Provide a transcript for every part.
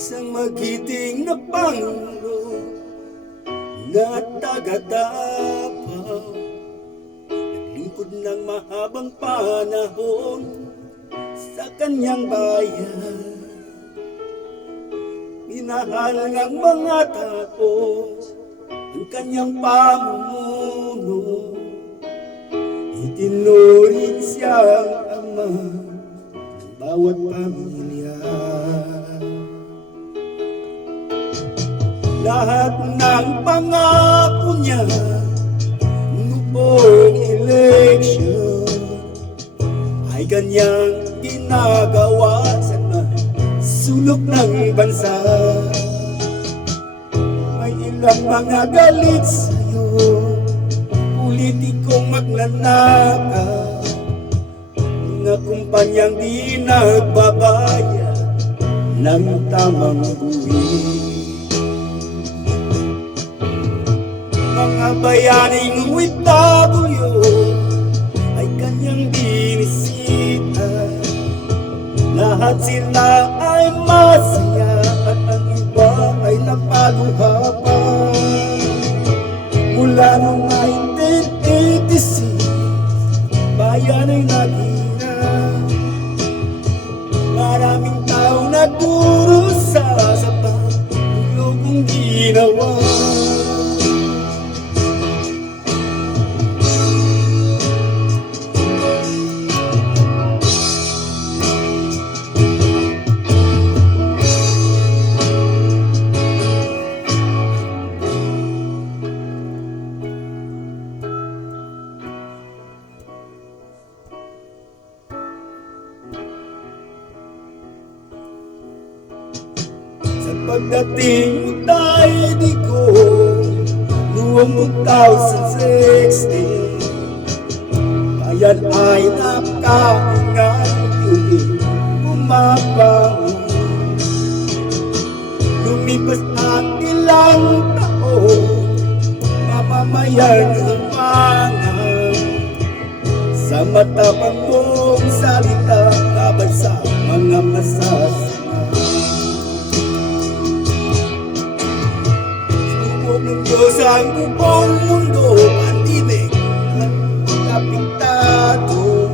Isang magiting na Pangulo na taga-Davao, naglingkod ng mahabang panahon sa kanyang bayan. Minahal ng mga tao ang kanyang pamumuno, itinuring siyang ama ng bawat pamilya. Lahat ng pangako niya noong eleksyon ay kanyang ginagawa sa sulok ng bansa. May ilang mga galit sa'yo, politikong magnanakaw, mga kumpanyang di nagbabayad ng tamang buwis. Mga bayaning OFW ay kanyang binisita. Lahat sila ay masaya at ang iba ay napaluha pa. Mula noong 1986, bayan ay naghirap. Maraming taong nagdurusa sa pagulong ginawa. Pagdating mo tayo di ko noong 2016, bayan ay nakaingat hindi bumabangon. Lumipas ang ilang taon, mamamayan umangang sa matapang mong salita laban sa mga masasama. Ng Diyos ang buong mundo, pandemik apektado.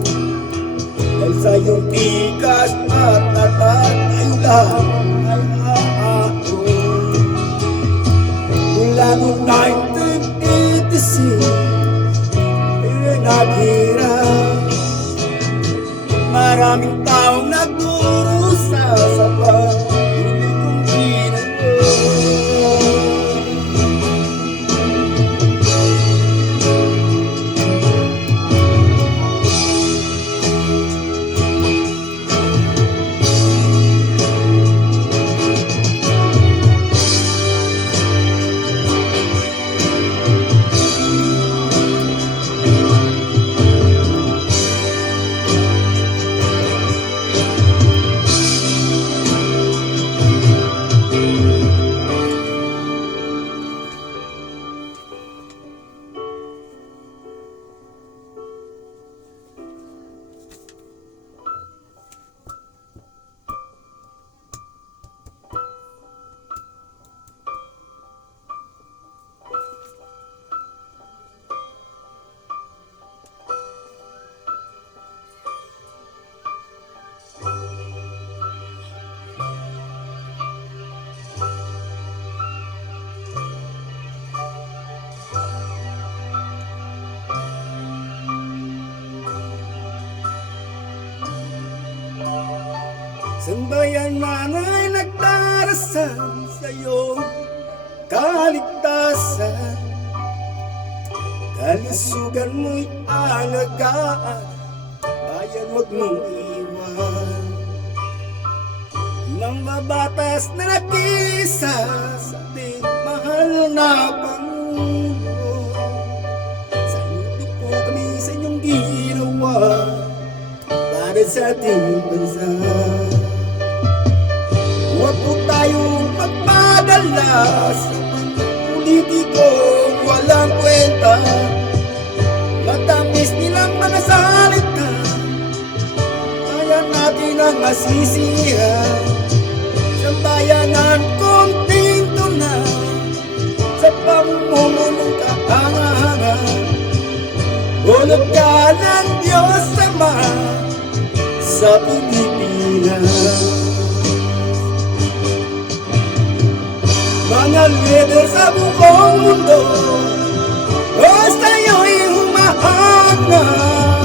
Dahil sa iyong tikas at tatat, tayo lang ay aako. Mula noong 1986, naghirap. Maraming taong nagdurusa sa pagulong ginawa. Sambayan man ay nagdarasal sa iyong kaligtasan. Kalusugan mo'y alagaan, bayan wag mong iwan. Nang mabatas na nakisa sa ating mahal na Pangulo, saludo po kami sa inyong ginawa para sa ating bansa. Huwag po tayong magpadala sa mga politikong walang kwenta. Matamis nilang mga salita, kaya natin ang masisihan. Sa bayan wika ng Diyos Ama sa Pilipinas. Mga leader sa buong mundo, basta tayo'y humahanap